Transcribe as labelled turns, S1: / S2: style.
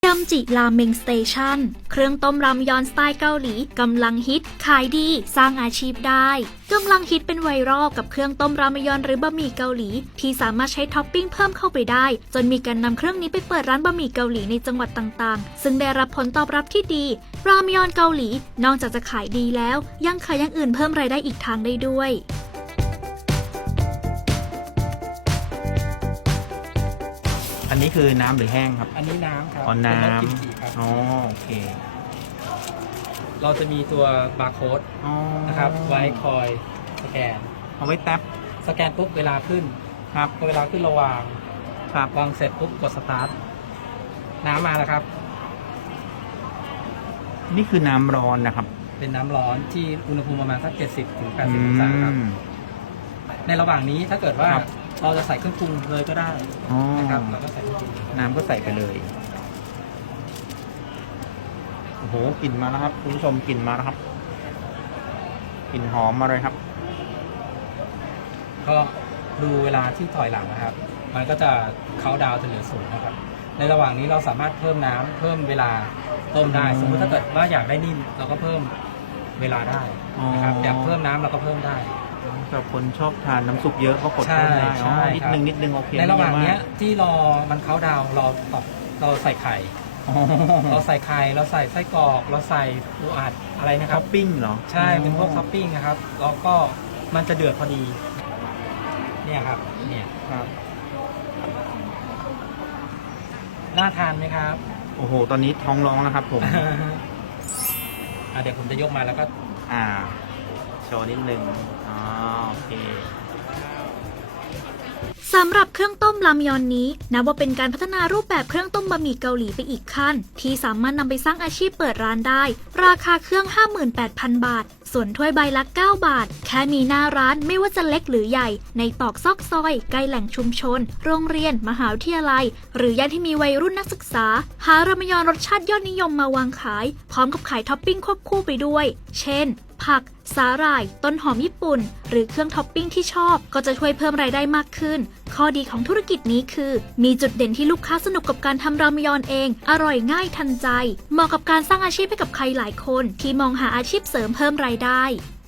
S1: ยำจิราเมงสเตชันเครื่องต้มรามยอนสไตล์เกาหลีกำลังฮิตขายดีสร้างอาชีพได้กำลังฮิตเป็นไวรัลกับเครื่องต้มรามยอนหรือบะหมี่เกาหลีที่สามารถใช้ท็อปปิ้งเพิ่มเข้าไปได้จนมีการนำเครื่องนี้ไปเปิดร้านบะหมี่เกาหลีในจังหวัดต่างๆซึ่งได้รับผลตอบรับที่ดีรามยอนเกาหลีนอกจากจะขายดีแล้วยังขายอย่างอื่นเพิ่มรายได้อีกทางได้ด้วย
S2: อันนี้คือน้ำหรือแห้งครับ
S3: อันนี้น้ำครับ
S2: อ๋อน้
S3: เป็นรสกิมจิครับ
S2: ำอ๋อโอเค
S3: เราจะมีตัวบาร์โค้ด
S2: อ๋อ
S3: นะครับไว้คอยสแกน
S2: เอาไว้แท็บ
S3: สแกนปุ๊บเวลาขึ้น
S2: ครับ
S3: พอเวลาขึ้นเราวาง
S2: ครับ
S3: วางเสร็จปุ๊บกดสตาร์ทน้ำมาแล้วครับ
S2: นี่คือน้ำร้อนนะครับ
S3: เป็นน้ำร้อนที่อุณหภูมิประมาณสัก70 ถึง 80 องศาครับ ในระหว่างนี้ถ้าเกิดว่า
S2: ครับ
S3: เราจะใส่เครื่องปรุงเลยก็ได้
S2: อ๋อ
S3: นะครับเราก็ใส่เครื่องปรุง
S2: น้ำก็ใส่ไปเลยโอ้โหกลิ่นมาแล้วครับคุณผู้ชมกลิ่นมาแล้วครับกลิ่นหอมมาเลยครับ
S3: ก็ดูเวลาที่ถอยหลังนะครับ มันก็จะเคาน์ดาวน์จะเหลือศูนย์นะครับ ในระหว่างนี้เราสามารถเพิ่มน้ำเพิ่มเวลาต้มได้
S2: อืม
S3: สมมติถ้าเกิดว่าอยากได้นิ่มเราก็เพิ่มเวลาได้นะครับ
S2: อ๋อ
S3: อ
S2: อ
S3: ยากเพิ่มน้ำเราก็เพิ่มได้
S2: สำหรับคนชอบทานน้ำซุปเยอะก็กด
S3: ใช่
S2: เพิ่มได้อ๋อ
S3: ใช่
S2: นิด
S3: ครับ
S2: นึงโอเค
S3: ในระหว่าง
S2: ไม่เย
S3: เนี้
S2: อะ
S3: ยที่รอมันเคาน์ดาวน์เราใส่ไข่
S2: มากอ๋อ
S3: เราใส่ไข่เราใส่ไส้กรอกเราใส่ปูอัดอะไรนะค
S2: ท็
S3: รั
S2: อบ ปปิ้งเหรอ
S3: ใช่เป็นพวกท็อปปิ้งนะครับแล้วก็มันจะเดือดพอดีเนี่ยครับเนี่ย
S2: ครับ
S3: น่าทานไหมครับ
S2: โอ้โหตอนนี้ท้องร้องแล้วครับผม
S3: เดี๋ยวผมจะยกมาแล้วก็
S2: โชว์นิดนึงอ๋อโอเค
S1: สำหรับเครื่องต้มรามยอนนี้นับว่าเป็นการพัฒนารูปแบบเครื่องต้มบะหมี่เกาหลีไปอีกขั้นที่สามารถนำไปสร้างอาชีพเปิดร้านได้ ราคาเครื่อง 58,000 บาท ส่วนถ้วยใบละ9 บาท แค่มีหน้าร้านไม่ว่าจะเล็กหรือใหญ่ ในตอกซอกซอยใกล้แหล่งชุมชน โรงเรียน มหาวิทยาลัย หรือย่านที่มีวัยรุ่นนักศึกษา หารามยอนรสชาติยอดนิยมมาวางขาย พร้อมกับขายท็อปปิ้งควบคู่ไปด้วย เช่น ผัก สาหร่าย ต้นหอมญี่ปุ่น หรือเครื่องท็อปปิ้งที่ชอบ ก็จะช่วยเพิ่มรายได้มากขึ้น ข้อดีของธุรกิจนี้คือ มีจุดเด่นที่ลูกค้าสนุกกับการทำรามยอนเอง อร่อยง่ายทันใจ เหมาะกับการสร้างอาชีพให้กับใครหลายคน ที่มองหาอาชีพเสริมเพิ่มรายได้